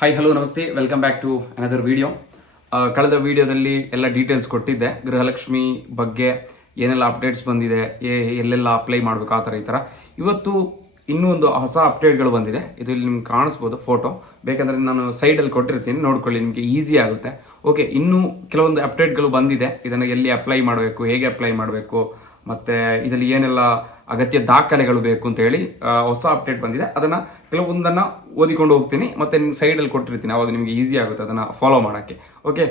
Hi hello ನಮಸ್ತೆ, welcome back to another video. ಕಳೆದ ವಿಡಿಯೋದಲ್ಲಿ ಎಲ್ಲ ಡೀಟೇಲ್ಸ್ ಕೊಟ್ಟಿದ್ದೆ. ಗೃಹಲಕ್ಷ್ಮಿ ಬಗ್ಗೆ ಏನೆಲ್ಲ ಅಪ್ಡೇಟ್ಸ್ ಬಂದಿದೆ, ಎಲ್ಲೆಲ್ಲ ಅಪ್ಲೈ ಮಾಡಬೇಕು ಆ ಥರ ಈ ಥರ. ಇವತ್ತು ಇನ್ನೂ ಒಂದು ಹೊಸ ಅಪ್ಡೇಟ್ಗಳು ಬಂದಿದೆ. ಇದು ಇಲ್ಲಿ ನಿಮ್ಗೆ ಕಾಣಿಸ್ಬೋದು ಫೋಟೋ. ಬೇಕಂದರೆ ನಾನು ಸೈಡಲ್ಲಿ ಕೊಟ್ಟಿರ್ತೀನಿ, ನೋಡ್ಕೊಳ್ಳಿ, ನಿಮಗೆ ಈಸಿ ಆಗುತ್ತೆ. ಓಕೆ, ಇನ್ನೂ ಕೆಲವೊಂದು ಅಪ್ಡೇಟ್ಗಳು ಬಂದಿದೆ. ಇದನ್ನು ಎಲ್ಲಿ ಅಪ್ಲೈ ಮಾಡಬೇಕು, ಹೇಗೆ ಅಪ್ಲೈ ಮಾಡಬೇಕು, ಮತ್ತು ಇದರಲ್ಲಿ ಏನೆಲ್ಲ ಅಗತ್ಯ ದಾಖಲೆಗಳು ಬೇಕು ಅಂತ ಹೇಳಿ ಹೊಸ ಅಪ್ಡೇಟ್ ಬಂದಿದೆ. ಅದನ್ನು ಕೆಲವೊಂದನ್ನು ಓದಿಕೊಂಡು ಹೋಗ್ತೀನಿ, ಮತ್ತು ನಿಮ್ಗೆ ಸೈಡಲ್ಲಿ ಕೊಟ್ಟಿರ್ತೀನಿ. ಅವಾಗ ನಿಮಗೆ ಈಸಿ ಆಗುತ್ತೆ ಅದನ್ನು ಫಾಲೋ ಮಾಡೋಕ್ಕೆ. ಓಕೆ,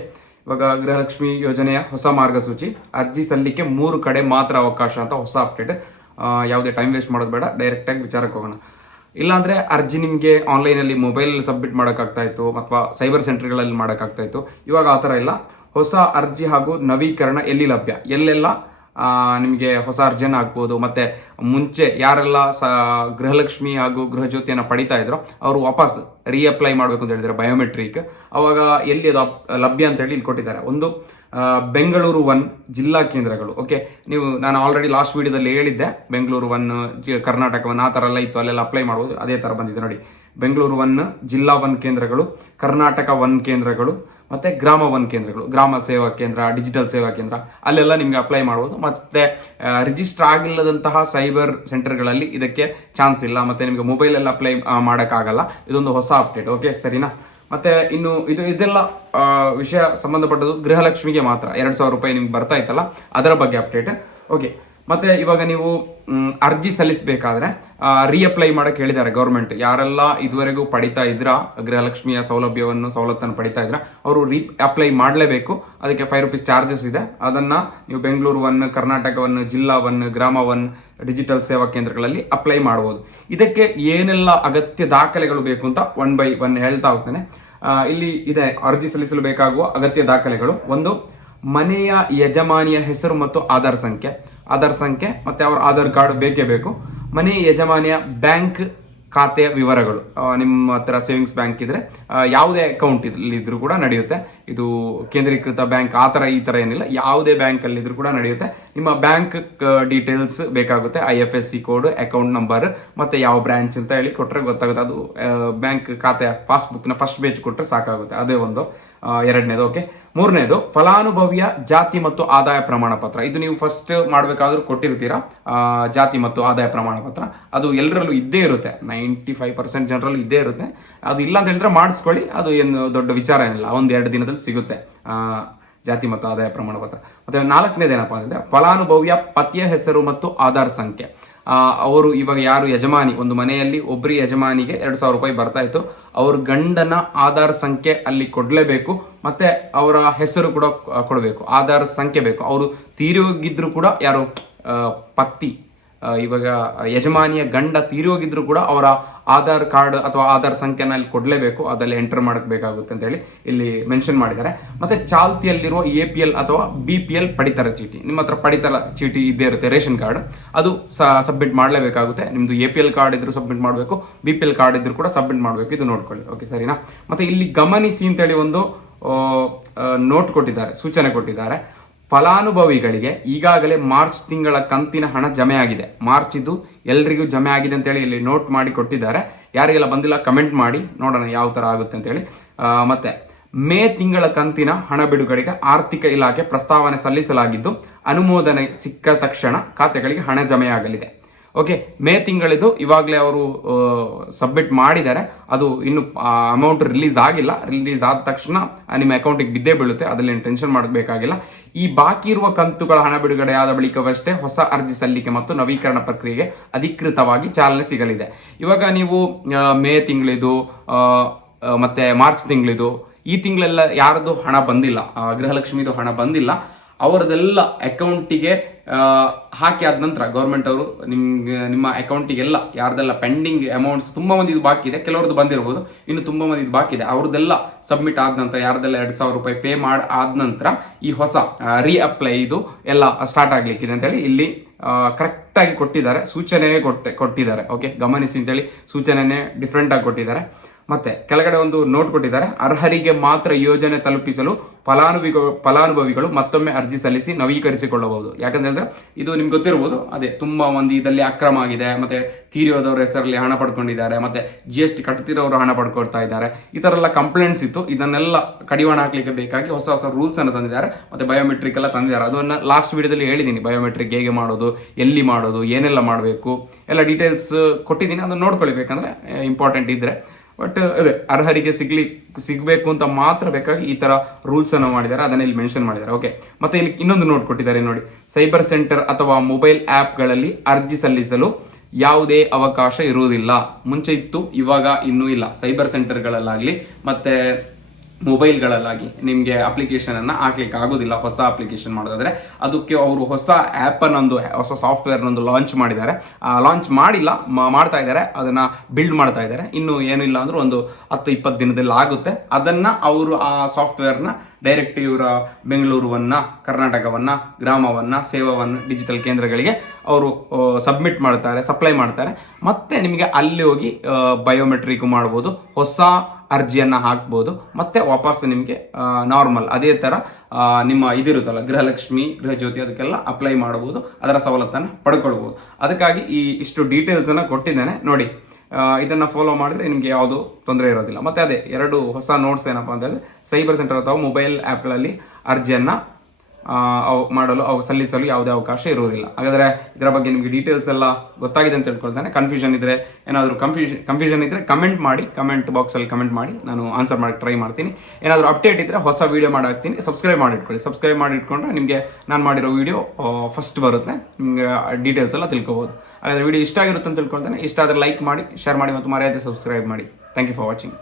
ಇವಾಗ ಗೃಹಲಕ್ಷ್ಮಿ ಯೋಜನೆಯ ಹೊಸ ಮಾರ್ಗಸೂಚಿ, ಅರ್ಜಿ ಸಲ್ಲಿಕೆ 3 ಕಡೆ ಮಾತ್ರ ಅವಕಾಶ ಅಂತ ಹೊಸ ಅಪ್ಡೇಟ್. ಯಾವುದೇ ಟೈಮ್ ವೇಸ್ಟ್ ಮಾಡೋದು ಬೇಡ, ಡೈರೆಕ್ಟಾಗಿ ವಿಚಾರಕ್ಕೆ ಹೋಗೋಣ. ಇಲ್ಲಾಂದರೆ ಅರ್ಜಿ ನಿಮಗೆ ಆನ್ಲೈನಲ್ಲಿ ಮೊಬೈಲ್ ಸಬ್ಮಿಟ್ ಮಾಡೋಕ್ಕಾಗ್ತಾ ಇತ್ತು, ಅಥವಾ ಸೈಬರ್ ಸೆಂಟರ್ಗಳಲ್ಲಿ ಮಾಡೋಕ್ಕಾಗ್ತಾ ಇತ್ತು. ಇವಾಗ ಆ ಥರ ಇಲ್ಲ. ಹೊಸ ಅರ್ಜಿ ಹಾಗೂ ನವೀಕರಣ ಎಲ್ಲಿ ಲಭ್ಯ, ಎಲ್ಲೆಲ್ಲ ನಿಮಗೆ ಹೊಸ ಅರ್ಜಿಯನ್ನು ಹಾಕ್ಬೋದು. ಮತ್ತು ಮುಂಚೆ ಯಾರೆಲ್ಲ ಗೃಹಲಕ್ಷ್ಮಿ ಹಾಗೂ ಗೃಹಜ್ಯೋತಿಯನ್ನು ಪಡಿತಾ ಇದ್ರು ಅವರು ವಾಪಸ್ ರೀಅಪ್ಲೈ ಮಾಡಬೇಕು ಅಂತ ಹೇಳಿದ್ದಾರೆ, ಬಯೋಮೆಟ್ರಿಕ್. ಅವಾಗ ಎಲ್ಲಿ ಅದು ಲಭ್ಯ ಅಂತ ಹೇಳಿ ಇಲ್ಲಿ ಕೊಟ್ಟಿದ್ದಾರೆ. ಒಂದು ಬೆಂಗಳೂರು 1 ಜಿಲ್ಲಾ ಕೇಂದ್ರಗಳು. ಓಕೆ, ನಾನು ಆಲ್ರೆಡಿ ಲಾಸ್ಟ್ ವಿಡಿಯೋದಲ್ಲಿ ಹೇಳಿದ್ದೆ, ಬೆಂಗಳೂರು 1 ಕರ್ನಾಟಕ 1 ಆ ಥರ ಎಲ್ಲ ಇತ್ತು, ಅಲ್ಲೆಲ್ಲ ಅಪ್ಲೈ ಮಾಡ್ಬೋದು. ಅದೇ ಥರ ಬಂದಿದೆ ನೋಡಿ. ಬೆಂಗಳೂರು 1 ಜಿಲ್ಲಾ 1 ಕೇಂದ್ರಗಳು, ಕರ್ನಾಟಕ 1 ಕೇಂದ್ರಗಳು, ಮತ್ತು ಗ್ರಾಮ 1 ಕೇಂದ್ರಗಳು, ಗ್ರಾಮ ಸೇವಾ ಕೇಂದ್ರ, ಡಿಜಿಟಲ್ ಸೇವಾ ಕೇಂದ್ರ, ಅಲ್ಲೆಲ್ಲ ನಿಮಗೆ ಅಪ್ಲೈ ಮಾಡ್ಬೋದು. ಮತ್ತು ರಿಜಿಸ್ಟರ್ ಆಗಿಲ್ಲದಂತಹ ಸೈಬರ್ ಸೆಂಟರ್ಗಳಲ್ಲಿ ಇದಕ್ಕೆ ಚಾನ್ಸ್ ಇಲ್ಲ, ಮತ್ತು ನಿಮಗೆ ಮೊಬೈಲಲ್ಲಿ ಅಪ್ಲೈ ಮಾಡೋಕ್ಕಾಗಲ್ಲ. ಇದೊಂದು ಹೊಸ ಅಪ್ಡೇಟ್. ಓಕೆ, ಸರಿನಾ? ಮತ್ತು ಇನ್ನು ಇದೆಲ್ಲ ವಿಷಯ ಸಂಬಂಧಪಟ್ಟದ್ದು ಗೃಹಲಕ್ಷ್ಮಿಗೆ ಮಾತ್ರ. 2,000 ರೂಪಾಯಿ ನಿಮ್ಗೆ ಬರ್ತಾ ಇತ್ತಲ್ಲ, ಅದರ ಬಗ್ಗೆ ಅಪ್ಡೇಟ್. ಓಕೆ, ಮತ್ತು ಇವಾಗ ನೀವು ಅರ್ಜಿ ಸಲ್ಲಿಸಬೇಕಾದ್ರೆ ರೀಅಪ್ಲೈ ಮಾಡೋಕ್ಕೆ ಹೇಳಿದ್ದಾರೆ ಗೌರ್ಮೆಂಟ್. ಯಾರೆಲ್ಲ ಇದುವರೆಗೂ ಪಡಿತಾ ಇದ್ರ ಗೃಹಲಕ್ಷ್ಮಿಯ ಸವಲತ್ತನ್ನು ಪಡಿತಾ ಇದ್ರ ಅವರು ಅಪ್ಲೈ ಮಾಡಲೇಬೇಕು. ಅದಕ್ಕೆ ₹5 ಚಾರ್ಜಸ್ ಇದೆ. ಅದನ್ನು ನೀವು ಬೆಂಗಳೂರು 1, ಕರ್ನಾಟಕ 1, ಜಿಲ್ಲಾ 1, ಗ್ರಾಮ 1, ಡಿಜಿಟಲ್ ಸೇವಾ ಕೇಂದ್ರಗಳಲ್ಲಿ ಅಪ್ಲೈ ಮಾಡ್ಬೋದು. ಇದಕ್ಕೆ ಏನೆಲ್ಲ ಅಗತ್ಯ ದಾಖಲೆಗಳು ಬೇಕು ಅಂತ 1 by 1 ಹೇಳ್ತಾ ಹೋಗ್ತಾನೆ. ಇಲ್ಲಿ ಇದೆ ಅರ್ಜಿ ಸಲ್ಲಿಸಲು ಬೇಕಾಗುವ ಅಗತ್ಯ ದಾಖಲೆಗಳು. ಒಂದು, ಮನೆಯ ಯಜಮಾನಿಯ ಹೆಸರು ಮತ್ತು ಆಧಾರ್ ಸಂಖ್ಯೆ ಮತ್ತು ಅವರ ಆಧಾರ್ ಕಾರ್ಡ್ ಬೇಕೇ ಬೇಕು. ಮನೆ ಯಜಮಾನಿಯ ಬ್ಯಾಂಕ್ ಖಾತೆಯ ವಿವರಗಳು, ನಿಮ್ಮ ಹತ್ರ ಸೇವಿಂಗ್ಸ್ ಬ್ಯಾಂಕ್ ಇದ್ರೆ, ಯಾವುದೇ ಅಕೌಂಟ್ ಇದ್ರೂ ಕೂಡ ನಡೆಯುತ್ತೆ. ಇದು ಕೇಂದ್ರೀಕೃತ ಬ್ಯಾಂಕ್ ಆ ಥರ ಈ ಥರ ಏನಿಲ್ಲ, ಯಾವುದೇ ಬ್ಯಾಂಕಲ್ಲಿ ಇದ್ರೂ ಕೂಡ ನಡೆಯುತ್ತೆ. ನಿಮ್ಮ ಬ್ಯಾಂಕ್ ಡೀಟೇಲ್ಸ್ ಬೇಕಾಗುತ್ತೆ, IFSC ಕೋಡ್, ಅಕೌಂಟ್ ನಂಬರ್, ಮತ್ತು ಯಾವ ಬ್ರಾಂಚ್ ಅಂತ ಹೇಳಿ ಕೊಟ್ಟರೆ ಗೊತ್ತಾಗುತ್ತೆ. ಅದು ಬ್ಯಾಂಕ್ ಖಾತೆ ಪಾಸ್ಬುಕ್ನ ಫಸ್ಟ್ ಪೇಜ್ ಕೊಟ್ಟರೆ ಸಾಕಾಗುತ್ತೆ. ಅದೇ ಒಂದು. ಎರಡನೇದು. ಓಕೆ, ಮೂರನೇದು, ಫಲಾನುಭವಿಯ ಜಾತಿ ಮತ್ತು ಆದಾಯ ಪ್ರಮಾಣ ಪತ್ರ. ಇದು ನೀವು ಫಸ್ಟ್ ಮಾಡಬೇಕಾದ್ರೂ ಕೊಟ್ಟಿರ್ತೀರಾ, ಜಾತಿ ಮತ್ತು ಆದಾಯ ಪ್ರಮಾಣ ಪತ್ರ. ಅದು ಎಲ್ಲರಲ್ಲೂ ಇದ್ದೇ ಇರುತ್ತೆ, 95% ಜನರಲ್ಲೂ ಇದ್ದೇ ಇರುತ್ತೆ. ಅದು ಇಲ್ಲ ಅಂತ ಹೇಳಿದ್ರೆ ಮಾಡಿಸ್ಕೊಳ್ಳಿ, ಅದು ಏನು ದೊಡ್ಡ ವಿಚಾರ ಏನಿಲ್ಲ, 1-2 ದಿನದಲ್ಲಿ ಸಿಗುತ್ತೆ ಜಾತಿ ಮತ್ತು ಆದಾಯ ಪ್ರಮಾಣ ಪತ್ರ. ಮತ್ತು 4ನೇದು ಏನಪ್ಪ ಅಂದರೆ, ಫಲಾನುಭವಿಯ ಪತಿಯ ಹೆಸರು ಮತ್ತು ಆಧಾರ್ ಸಂಖ್ಯೆ. ಅವರು ಇವಾಗ ಯಾರು ಯಜಮಾನಿ, ಒಂದು ಮನೆಯಲ್ಲಿ ಒಬ್ಬರಿ ಯಜಮಾನಿಗೆ 2,000 ರೂಪಾಯಿ ಬರ್ತಾ ಇತ್ತು, ಅವ್ರ ಗಂಡನ ಆಧಾರ್ ಸಂಖ್ಯೆ ಅಲ್ಲಿ ಕೊಡಲೇಬೇಕು, ಮತ್ತು ಅವರ ಹೆಸರು ಕೂಡ ಕೊಡಬೇಕು, ಆಧಾರ್ ಸಂಖ್ಯೆ ಬೇಕು. ಅವರು ತೀರಿ ಹೋಗಿದ್ರು ಕೂಡ, ಯಾರು ಪತಿ, ಇವಾಗ ಯಜಮಾನಿಯ ಗಂಡ ತೀರಿ ಹೋಗಿದ್ರು ಕೂಡ ಅವರ ಆಧಾರ್ ಕಾರ್ಡ್ ಅಥವಾ ಆಧಾರ್ ಸಂಖ್ಯೆನ ಇಲ್ಲಿ ಕೊಡಲೇಬೇಕು. ಅದರಲ್ಲಿ ಎಂಟರ್ ಮಾಡಬೇಕಾಗುತ್ತೆ ಅಂತ ಹೇಳಿ ಇಲ್ಲಿ ಮೆನ್ಷನ್ ಮಾಡಿದ್ದಾರೆ. ಮತ್ತು ಚಾಲ್ತಿಯಲ್ಲಿರುವ APL ಅಥವಾ BPL ಪಡಿತರ ಚೀಟಿ, ನಿಮ್ಮ ಹತ್ರ ಪಡಿತರ ಚೀಟಿ ಇದ್ದೇ ಇರುತ್ತೆ, ರೇಷನ್ ಕಾರ್ಡ್, ಅದು ಸಬ್ಮಿಟ್ ಮಾಡಲೇಬೇಕಾಗುತ್ತೆ. ನಿಮ್ಮದು APL ಕಾರ್ಡ್ ಇದ್ರೂ ಸಬ್ಮಿಟ್ ಮಾಡಬೇಕು, BPL ಕಾರ್ಡ್ ಇದ್ರೂ ಕೂಡ ಸಬ್ಮಿಟ್ ಮಾಡಬೇಕು. ಇದು ನೋಡ್ಕೊಳ್ಳಿ. ಓಕೆ, ಸರಿನಾ? ಮತ್ತು ಇಲ್ಲಿ ಗಮನಿಸಿ ಅಂತೇಳಿ ಒಂದು ನೋಟ್ ಕೊಟ್ಟಿದ್ದಾರೆ, ಸೂಚನೆ ಕೊಟ್ಟಿದ್ದಾರೆ. ಫಲಾನುಭವಿಗಳಿಗೆ ಈಗಾಗಲೇ ಮಾರ್ಚ್ ತಿಂಗಳ ಕಂತಿನ ಹಣ ಜಮೆ ಆಗಿದೆ. ಮಾರ್ಚ್ ಇದು ಎಲ್ರಿಗೂ ಜಮೆ ಆಗಿದೆ ಅಂತೇಳಿ ಇಲ್ಲಿ ನೋಟ್ ಮಾಡಿ ಕೊಟ್ಟಿದ್ದಾರೆ. ಯಾರಿಗೆಲ್ಲ ಬಂದಿಲ್ಲ ಕಮೆಂಟ್ ಮಾಡಿ ನೋಡೋಣ ಯಾವ ಥರ ಆಗುತ್ತೆ ಅಂತೇಳಿ. ಮತ್ತು ಮೇ ತಿಂಗಳ ಕಂತಿನ ಹಣ ಬಿಡುಗಡೆಗೆ ಆರ್ಥಿಕ ಇಲಾಖೆ ಪ್ರಸ್ತಾವನೆ ಸಲ್ಲಿಸಲಾಗಿದ್ದು, ಅನುಮೋದನೆ ಸಿಕ್ಕ ತಕ್ಷಣ ಖಾತೆಗಳಿಗೆ ಹಣ ಜಮೆಯಾಗಲಿದೆ. ಓಕೆ, ಮೇ ತಿಂಗಳಿದು ಇವಾಗಲೇ ಅವರು ಸಬ್ಮಿಟ್ ಮಾಡಿದ್ದಾರೆ. ಅದು ಇನ್ನು ಅಮೌಂಟ್ ರಿಲೀಸ್ ಆಗಿಲ್ಲ. ರಿಲೀಸ್ ಆದ ತಕ್ಷಣ ನಿಮ್ಮ ಅಕೌಂಟಿಗೆ ಬಿದ್ದೇ ಬೀಳುತ್ತೆ, ಅದರಲ್ಲಿ ಟೆನ್ಷನ್ ಮಾಡಬೇಕಾಗಿಲ್ಲ. ಈ ಬಾಕಿ ಇರುವ ಕಂತುಗಳ ಹಣ ಬಿಡುಗಡೆ ಆದ ಬಳಿಕವಷ್ಟೇ ಹೊಸ ಅರ್ಜಿ ಸಲ್ಲಿಕೆ ಮತ್ತು ನವೀಕರಣ ಪ್ರಕ್ರಿಯೆಗೆ ಅಧಿಕೃತವಾಗಿ ಚಾಲನೆ ಸಿಗಲಿದೆ. ಇವಾಗ ನೀವು ಮೇ ತಿಂಗಳಿದು ಮತ್ತು ಮಾರ್ಚ್ ತಿಂಗಳಿದು, ಈ ತಿಂಗಳೆಲ್ಲ ಯಾರ್ದು ಹಣ ಬಂದಿಲ್ಲ, ಗೃಹಲಕ್ಷ್ಮಿದು ಹಣ ಬಂದಿಲ್ಲ, ಅವರದೆಲ್ಲ ಅಕೌಂಟಿಗೆ ಹಾಕಿ ಆದ ನಂತರ ಗೌರ್ಮೆಂಟ್ ಅವರು ನಿಮ್ಮ ಅಕೌಂಟಿಗೆಲ್ಲ ಯಾರ್ದೆಲ್ಲ ಪೆಂಡಿಂಗ್ ಅಮೌಂಟ್ಸ್, ತುಂಬ ಮಂದಿದು ಬಾಕಿ ಇದೆ, ಕೆಲವ್ರದ್ದು ಬಂದಿರ್ಬೋದು, ಇನ್ನು ತುಂಬ ಮಂದಿದು ಬಾಕಿ ಇದೆ, ಅವ್ರದ್ದೆಲ್ಲ ಸಬ್ಮಿಟ್ ಆದ ನಂತರ, ಯಾರ್ದೆಲ್ಲ 2,000 ರೂಪಾಯಿ ಪೇ ಮಾಡಿ ಆದ ನಂತರ ಈ ಹೊಸ ರೀಅಪ್ಲೈ ಇದು ಎಲ್ಲ ಸ್ಟಾರ್ಟ್ ಆಗ್ಲಿಕ್ಕಿದೆ ಅಂತೇಳಿ ಇಲ್ಲಿ ಕರೆಕ್ಟಾಗಿ ಕೊಟ್ಟಿದ್ದಾರೆ, ಸೂಚನೆಯೇ ಕೊಟ್ಟಿದ್ದಾರೆ. ಓಕೆ, ಗಮನಿಸಿ ಅಂತೇಳಿ ಸೂಚನೆಯೇ ಡಿಫ್ರೆಂಟಾಗಿ ಕೊಟ್ಟಿದ್ದಾರೆ. ಮತ್ತೆ ಕೆಳಗಡೆ ಒಂದು ನೋಟ್ ಕೊಟ್ಟಿದ್ದಾರೆ, ಅರ್ಹರಿಗೆ ಮಾತ್ರ ಯೋಜನೆ ತಲುಪಿಸಲು ಫಲಾನುಭವಿಗಳು ಮತ್ತೊಮ್ಮೆ ಅರ್ಜಿ ಸಲ್ಲಿಸಿ ನವೀಕರಿಸಿಕೊಳ್ಳಬಹುದು. ಯಾಕಂತ ಹೇಳಿದ್ರೆ ಇದು ನಿಮ್ಗೆ ಗೊತ್ತಿರ್ಬೋದು, ಅದೇ ತುಂಬಾ ಮಂದಿ ಇದರಲ್ಲಿ ಅಕ್ರಮ ಆಗಿದೆ, ಮತ್ತೆ ತೀರಿ ಹೋದವ್ರ ಹೆಸರಲ್ಲಿ ಹಣ ಪಡ್ಕೊಂಡಿದ್ದಾರೆ, ಮತ್ತೆ GST ಕಟ್ತಿರೋರು ಹಣ ಪಡ್ಕೊಳ್ತಾ ಇದ್ದಾರೆ, ಈ ತರ ಎಲ್ಲ ಕಂಪ್ಲೇಂಟ್ಸ್ ಇತ್ತು. ಇದನ್ನೆಲ್ಲ ಕಡಿವಾಣ ಹಾಕ್ಲಿಕ್ಕೆ ಬೇಕಾಗಿ ಹೊಸ ಹೊಸ ರೂಲ್ಸ್ ಅನ್ನು ತಂದಿದ್ದಾರೆ, ಮತ್ತೆ ಬಯೋಮೆಟ್ರಿಕ್ ಎಲ್ಲ ತಂದಿದ್ದಾರೆ. ಅದನ್ನ ಲಾಸ್ಟ್ ವಿಡಿಯೋದಲ್ಲಿ ಹೇಳಿದ್ದೀನಿ, ಬಯೋಮೆಟ್ರಿಕ್ ಹೇಗೆ ಮಾಡೋದು, ಎಲ್ಲಿ ಮಾಡೋದು, ಏನೆಲ್ಲ ಮಾಡಬೇಕು ಎಲ್ಲ ಡೀಟೇಲ್ಸ್ ಕೊಟ್ಟಿದ್ದೀನಿ. ಅದನ್ನ ನೋಡ್ಕೊಳ್ಬೇಕಂದ್ರೆ ಇಂಪಾರ್ಟೆಂಟ್ ಇದ್ರೆ. ಬಟ್ ಅದೇ ಅರ್ಹರಿಗೆ ಸಿಗಬೇಕು ಅಂತ ಮಾತ್ರ ಬೇಕಾಗಿ ಈ ತರ ರೂಲ್ಸ್ ಅನ್ನು ಮಾಡಿದ್ದಾರೆ, ಅದನ್ನ ಇಲ್ಲಿ ಮೆನ್ಷನ್ ಮಾಡಿದ್ದಾರೆ. ಓಕೆ, ಮತ್ತೆ ಇಲ್ಲಿ ಇನ್ನೊಂದು ನೋಟ್ ಕೊಟ್ಟಿದ್ದಾರೆ ನೋಡಿ, ಸೈಬರ್ ಸೆಂಟರ್ ಅಥವಾ ಮೊಬೈಲ್ ಆ್ಯಪ್ಗಳಲ್ಲಿ ಅರ್ಜಿ ಸಲ್ಲಿಸಲು ಯಾವುದೇ ಅವಕಾಶ ಇರುವುದಿಲ್ಲ. ಮುಂಚೆ ಇತ್ತು, ಇವಾಗ ಇನ್ನೂ ಇಲ್ಲ. ಸೈಬರ್ ಸೆಂಟರ್ಗಳಲ್ಲಾಗಲಿ ಮತ್ತೆ ಮೊಬೈಲ್ಗಳಲ್ಲಾಗಿ ನಿಮಗೆ ಅಪ್ಲಿಕೇಶನನ್ನು ಹಾಕ್ಲಿಕ್ಕೆ ಆಗೋದಿಲ್ಲ. ಹೊಸ ಅಪ್ಲಿಕೇಶನ್ ಮಾಡೋದಾದ್ರೆ ಅದಕ್ಕೆ ಅವರು ಹೊಸ ಆ್ಯಪನ್ನೊಂದು ಹೊಸ ಸಾಫ್ಟ್ವೇರ್ನೊಂದು ಲಾಂಚ್ ಮಾಡಿದ್ದಾರೆ. ಲಾಂಚ್ ಮಾಡಿಲ್ಲ, ಮಾಡ್ತಾ ಇದ್ದಾರೆ, ಅದನ್ನು ಬಿಲ್ಡ್ ಮಾಡ್ತಾ ಇದ್ದಾರೆ. ಇನ್ನು ಏನಿಲ್ಲ ಅಂದರೂ ಒಂದು 10-20 ದಿನದಲ್ಲಿ ಆಗುತ್ತೆ. ಅದನ್ನು ಅವರು ಆ ಸಾಫ್ಟ್ವೇರ್ನ ಡೈರೆಕ್ಟ್ ಇವರ ಬೆಂಗಳೂರುವನ್ನ, ಕರ್ನಾಟಕವನ್ನ, ಗ್ರಾಮವನ್ನ, ಸೇವಾವನ್ನ ಡಿಜಿಟಲ್ ಕೇಂದ್ರಗಳಿಗೆ ಅವರು ಸಬ್ಮಿಟ್ ಮಾಡ್ತಾರೆ, ಸಪ್ಲೈ ಮಾಡ್ತಾರೆ. ಮತ್ತೆ ನಿಮಗೆ ಅಲ್ಲಿ ಹೋಗಿ ಬಯೋಮೆಟ್ರಿಕ್ ಮಾಡ್ಬೋದು, ಹೊಸ ಅರ್ಜಿಯನ್ನು ಹಾಕ್ಬೋದು, ಮತ್ತೆ ವಾಪಸ್ ನಿಮಗೆ ನಾರ್ಮಲ್ ಅದೇ ಥರ ನಿಮ್ಮ ಇದಿರುತ್ತಲ್ಲ ಗೃಹಲಕ್ಷ್ಮಿ, ಗೃಹಜ್ಯೋತಿ, ಅದಕ್ಕೆಲ್ಲ ಅಪ್ಲೈ ಮಾಡ್ಬೋದು, ಅದರ ಸವಲತ್ತನ್ನು ಪಡ್ಕೊಳ್ಬೋದು. ಅದಕ್ಕಾಗಿ ಇಷ್ಟು ಡೀಟೇಲ್ಸನ್ನು ಕೊಟ್ಟಿದ್ದೇನೆ ನೋಡಿ. ಇದನ್ನು ಫಾಲೋ ಮಾಡಿದ್ರೆ ನಿಮಗೆ ಯಾವುದು ತೊಂದರೆ ಇರೋದಿಲ್ಲ. ಮತ್ತೆ ಅದೇ 2 ಹೊಸ ನೋಟ್ಸ್ ಏನಪ್ಪ ಅಂತಂದರೆ, ಸೈಬರ್ ಸೆಂಟರ್ ಅಥವಾ ಮೊಬೈಲ್ ಆ್ಯಪ್ಗಳಲ್ಲಿ ಅರ್ಜಿಯನ್ನು ಸಲ್ಲಿಸಲು ಯಾವುದೇ ಅವಕಾಶ ಇರುವುದಿಲ್ಲ. ಹಾಗಾದರೆ ಇದರ ಬಗ್ಗೆ ನಿಮಗೆ ಡೀಟೇಲ್ಸ್ ಎಲ್ಲ ಗೊತ್ತಾಗಿದೆ ಅಂತ ತಿಳ್ಕೊಳ್ತಾನೆ. ಕನ್ಫ್ಯೂಷನ್ ಇದ್ದರೆ, ಏನಾದರೂ ಕನ್ಫ್ಯೂಷನ್ ಇದ್ದರೆ ಕಮೆಂಟ್ ಮಾಡಿ, ಕಮೆಂಟ್ ಬಾಕ್ಸಲ್ಲಿ ಕಮೆಂಟ್ ಮಾಡಿ, ನಾನು ಆನ್ಸರ್ ಮಾಡಿ ಟ್ರೈ ಮಾಡ್ತೀನಿ. ಏನಾದರೂ ಅಪ್ಡೇಟ್ ಇದ್ದರೆ ಹೊಸ ವೀಡಿಯೋ ಮಾಡಾಕ್ತೀನಿ. ಸಬ್ಸ್ಕ್ರೈಬ್ ಮಾಡಿ ಇಟ್ಕೊಂಡ್ರೆ ನಿಮಗೆ ನಾನು ಮಾಡಿರೋ ವೀಡಿಯೋ ಫಸ್ಟ್ ಬರುತ್ತೆ, ನಿಮಗೆ ಡೀಟೇಲ್ಸ್ ಎಲ್ಲ ತಿಳ್ಕೊಬೋದು. ಹಾಗಾದರೆ ವಿಡಿಯೋ ಇಷ್ಟ ಆಗಿರುತ್ತೆ ಅಂತ ತಿಳ್ಕೊಳ್ತಾನೆ. ಇಷ್ಟ ಆದರೆ ಲೈಕ್ ಮಾಡಿ, ಶೇರ್ ಮಾಡಿ ಮತ್ತು ಮರೆಯದೆ ಸಬ್ಸ್ಕ್ರೈಬ್ ಮಾಡಿ. Thank you for watching.